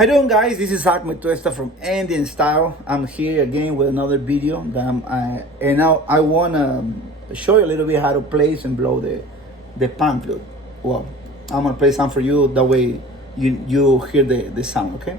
Hi doing guys, this is Ahmed Tuesta from Andean Style. I'm here again with another video that and now I wanna show you a little bit how to place and blow the pan flute. Well, I'm gonna play some for you, that way you hear the sound, okay?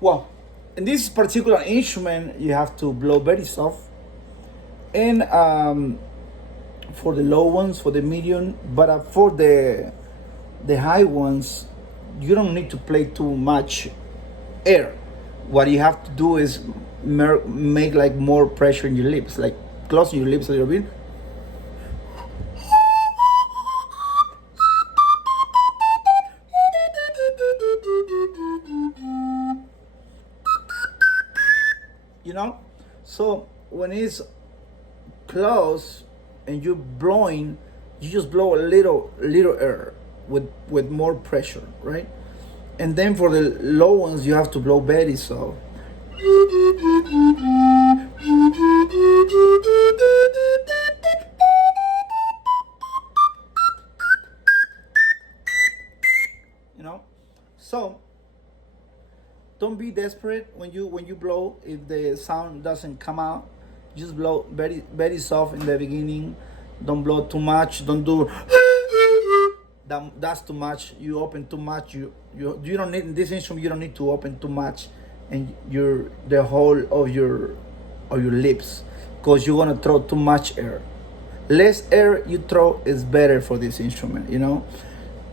Well, in this particular instrument, you have to blow very soft, and for the low ones, for the medium, but for the high ones, you don't need to play too much air. What you have to do is make like more pressure in your lips, like closing your lips a little bit. You know, so when it's close and you're blowing, you just blow a little air with more pressure, right? And then for the low ones, you have to blow very soft. You know, so don't be desperate when you blow. If the sound doesn't come out, just blow very soft in the beginning. Don't blow too much. Don't do that's too much. You open too much. You don't need, in this instrument, you don't need to open too much and the whole of your lips, because you're gonna throw too much air. Less air you throw is better for this instrument, you know.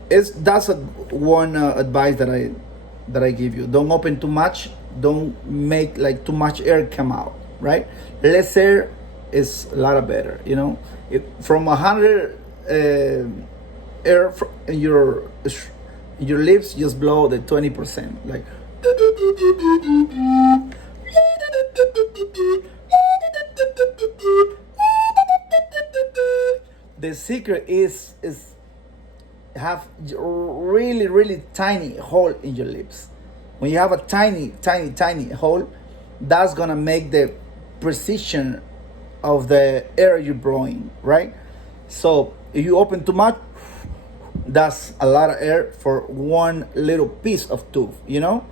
That's one advice that I give you. Don't open too much. Don't make like too much air come out, right? Less air is a lot better, you know. If from 100 air in your lips, just blow the 20%, like. The secret is have really tiny hole in your lips. When you have a tiny hole, that's gonna make the precision of the air you're blowing, right? So if you open too much, that's a lot of air for one little piece of tube, you know.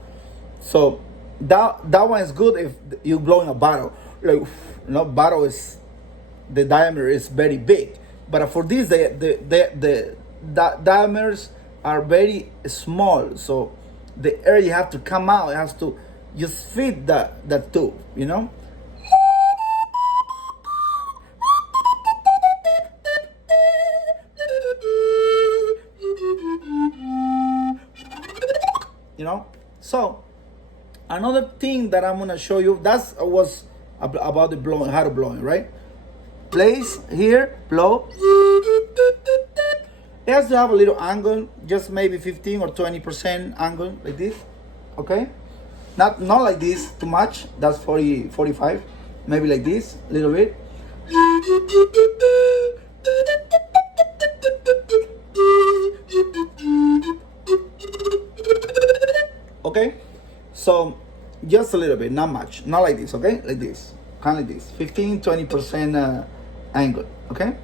So that one is good if you're blowing a bottle. Like, you know, bottle is, the diameter is very big, but for this the diameters are very small, so the air you have to come out, it has to just fit the tube, you know. You know. So another thing that I'm gonna show you, that was about the blowing, how to blowing, right? Place here, blow. It has to have a little angle, just maybe 15 or 20% angle, like this, okay? Not like this too much, that's 40, 45, maybe like this, a little bit. Okay, so just a little bit, not much, not like this, okay? Like this, kind of like this, 15-20% angle, okay?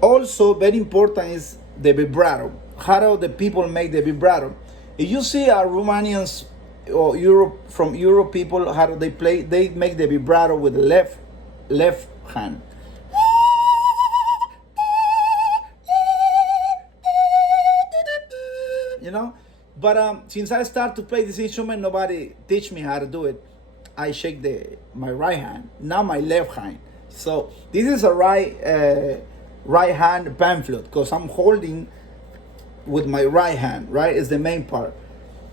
Also, very important is the vibrato. How do the people make the vibrato? If you see Romanians or from Europe people, how do they play? They make the vibrato with the left hand. You know, but since I start to play this instrument, nobody teach me how to do it. I shake my right hand, not my left hand. So this is a right hand pan flute, because I'm holding with my right hand, right? Is the main part.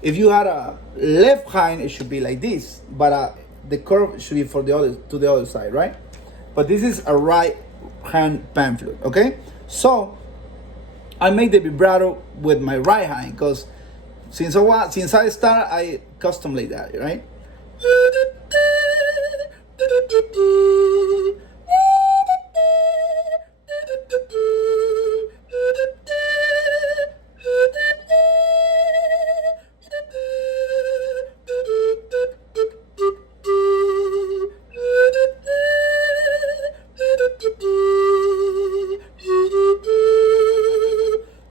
If you had a left hand, it should be like this, but the curve should be to the other side, right? But this is a right hand pan flute, okay? So I make the vibrato with my right hand, because Since I start, I custom like that, right?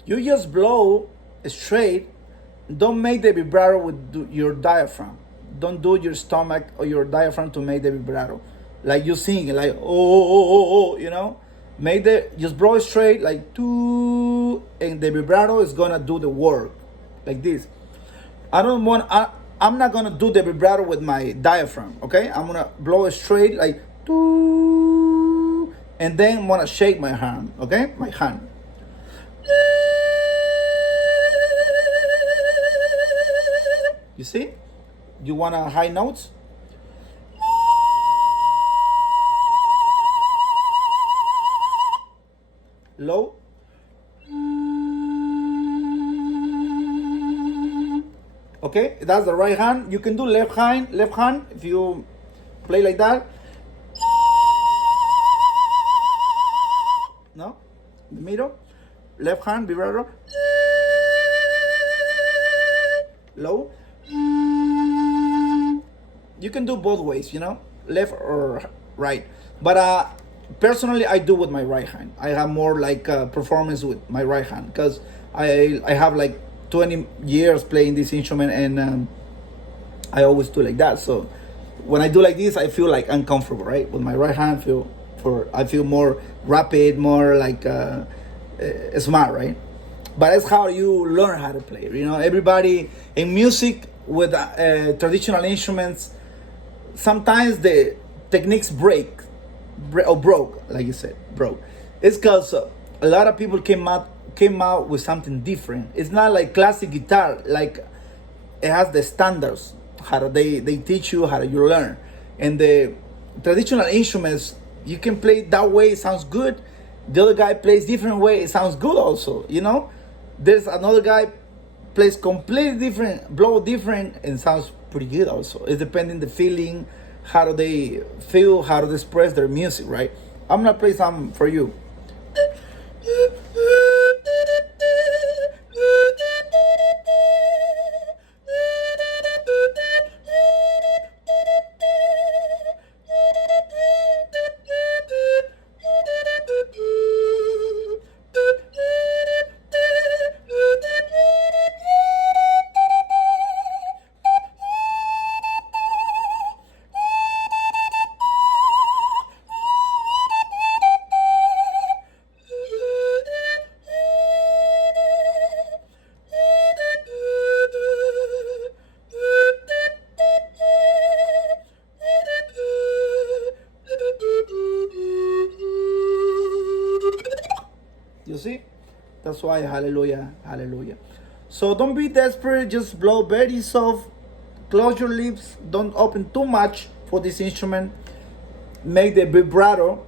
You just blow straight. Don't make the vibrato with your diaphragm. Don't do your stomach or your diaphragm to make the vibrato. Like you sing, like you know. Make the just blow straight like two, and the vibrato is gonna do the work, like this. I don't want. I'm not gonna do the vibrato with my diaphragm. Okay, I'm gonna blow it straight like two, and then I'm gonna shake my hand. Okay, my hand. You see? You want a high notes? Low? Okay, that's the right hand. You can do left hand if you play like that. No? The middle. Left hand, vibrato. Low. You can do both ways, you know, left or right. But personally, I do with my right hand. I have more like performance with my right hand because I have like 20 years playing this instrument, and I always do like that. So when I do like this, I feel like uncomfortable, right? With my right hand, I feel more rapid, more like smart, right? But that's how you learn how to play. You know, everybody in music with traditional instruments, sometimes the techniques break or broke, like you said, broke. It's because a lot of people came out with something different. It's not like classic guitar, like it has the standards. How do they teach you, how do you learn? And the traditional instruments, you can play that way, it sounds good. The other guy plays different way, it sounds good also, you know. There's another guy plays completely different, blow different, and sounds pretty good also. It's depending the feeling, how do they feel, how do they express their music, right? I'm gonna play some for you. You see? That's why hallelujah, hallelujah. So don't be desperate, just blow very soft, close your lips, don't open too much for this instrument. Make the vibrato,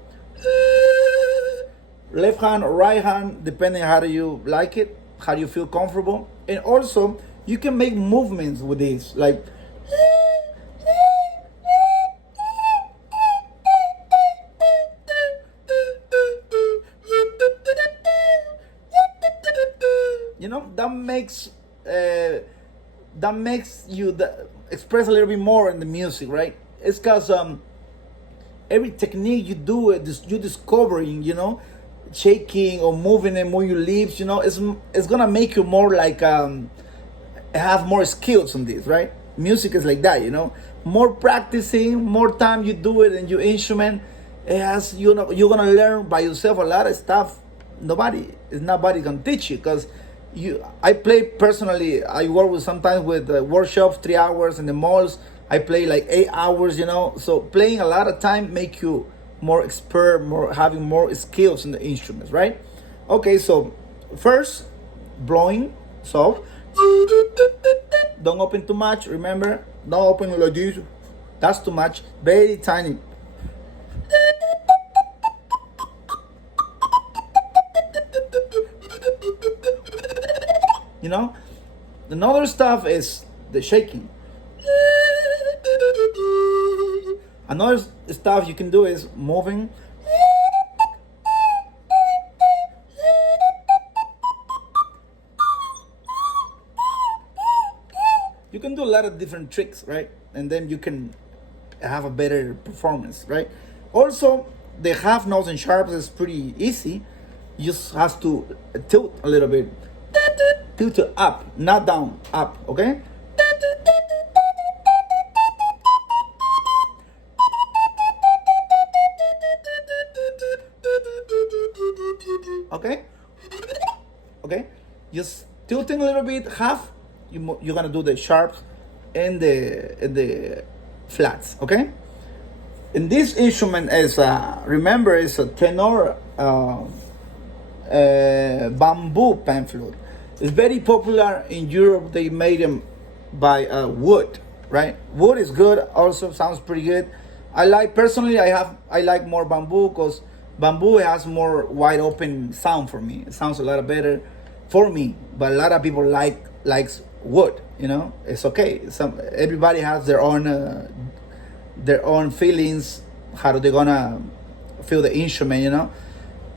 left hand or right hand, depending how do you like it, how do you feel comfortable. And also, you can make movements with this, like you know, that makes you express a little bit more in the music, right? It's because every technique you do it, you discovering, you know, shaking or moving and move your lips, you know, it's gonna make you more like have more skills on this, right? Music is like that, you know. More practicing, more time you do it in your instrument, it has, you know, you're gonna learn by yourself a lot of stuff. Nobody can teach you because I play personally. I work with sometimes with workshops 3 hours in the malls. I play like 8 hours, you know. So playing a lot of time make you more expert, more having more skills in the instruments, right? Okay, so first blowing, so don't open too much. Remember, don't open like this. That's too much. Very tiny. You know, Another stuff is the shaking. Another stuff you can do is moving. You can do a lot of different tricks, right? And then you can have a better performance, right? Also, the half notes and sharps is pretty easy. You just have to tilt a little bit. Tilt it up, not down, up, okay? Okay? Okay? Just tilting a little bit, half, you're gonna do the sharps and the flats, okay? And this instrument is, remember, it's a tenor bamboo pan flute. It's very popular in Europe. They made them by wood, right? Wood is good, also sounds pretty good. I like more bamboo because bamboo has more wide open sound for me. It sounds a lot better for me, but a lot of people likes wood, you know. It's okay. Everybody has their own feelings, how they gonna feel the instrument, you know.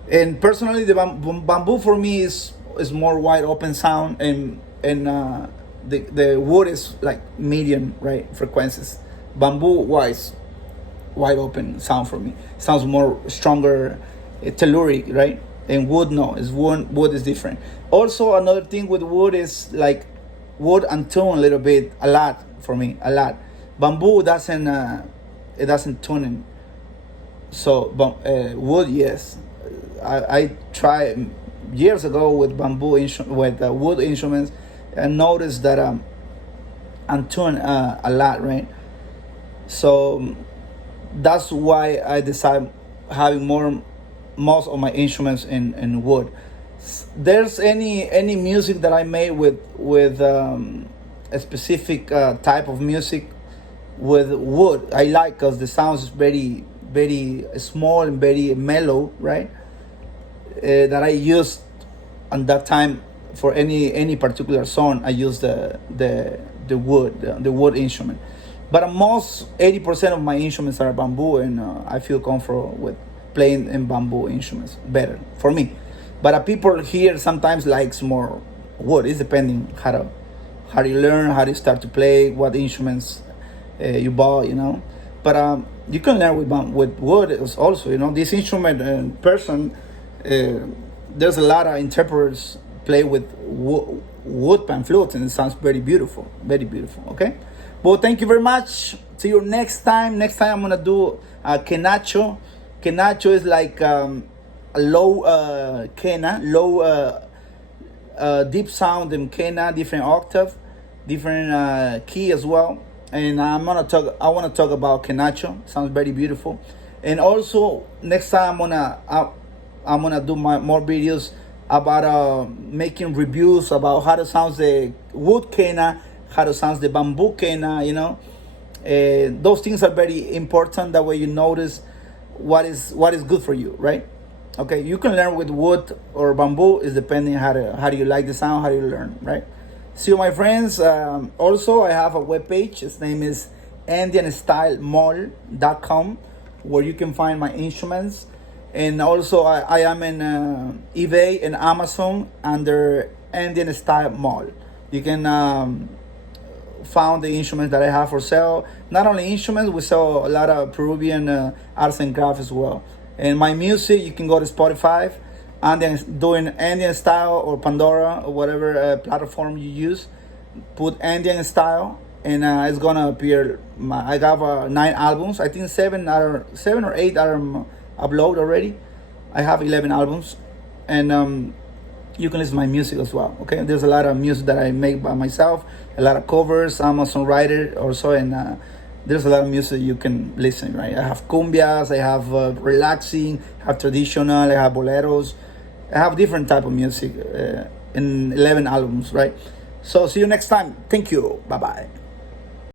And personally, the bamboo for me is more wide open sound, and the wood is like medium, right, frequencies. Bamboo wise, wide open sound for me. Sounds more stronger, telluric, right? And wood, no, wood is different. Also, another thing with wood is like wood and tone a little bit, a lot for me, a lot. Bamboo doesn't it doesn't tune in. So wood, yes. I tried years ago with wood instruments, and noticed that I'm tuned a lot, right? So that's why I decided having most of my instruments in wood. There's any music that I made with a specific type of music with wood I like, because the sound is very very small and very mellow, right? That I used on that time for any particular song. I use the wood instrument, but most 80% of my instruments are bamboo, and I feel comfortable with playing in bamboo instruments better for me. But people here sometimes likes more wood. It's depending how you learn, how you start to play, what instruments you bought, you know. But you can learn with wood also, you know. This instrument person. There's a lot of interpreters play with wood pan flutes, and it sounds very beautiful, okay? Well, thank you very much. See you next time. Next time I'm gonna do quenacho. Quenacho is like a low quena, low deep sound in quena, different octave, different key as well. And I want to talk about quenacho. Sounds very beautiful. And also next time I'm gonna do more videos about making reviews about how to sound the wood quena, how to sound the bamboo quena, you know. Those things are very important. That way you notice what is good for you, right? Okay, you can learn with wood or bamboo. Is depending how do you like the sound, how do you learn, right? See you, my friends. Also, I have a webpage. Its name is AndeanStyleMall.com, where you can find my instruments. And also, I am in eBay and Amazon under Andean Style Mall. You can find the instruments that I have for sale. Not only instruments, we sell a lot of Peruvian arts and crafts as well. And my music, you can go to Spotify, doing Andean Style or Pandora or whatever platform you use. Put Andean Style, and it's gonna appear. I have 9 albums. I think 7 or 8 are upload already. I have 11 albums, and you can listen to my music as well. Okay, there's a lot of music that I make by myself, a lot of covers. I'm a songwriter also, and there's a lot of music you can listen. Right, I have cumbias, I have relaxing, I have traditional, I have boleros, I have different type of music in 11 albums. Right, so see you next time. Thank you. Bye bye.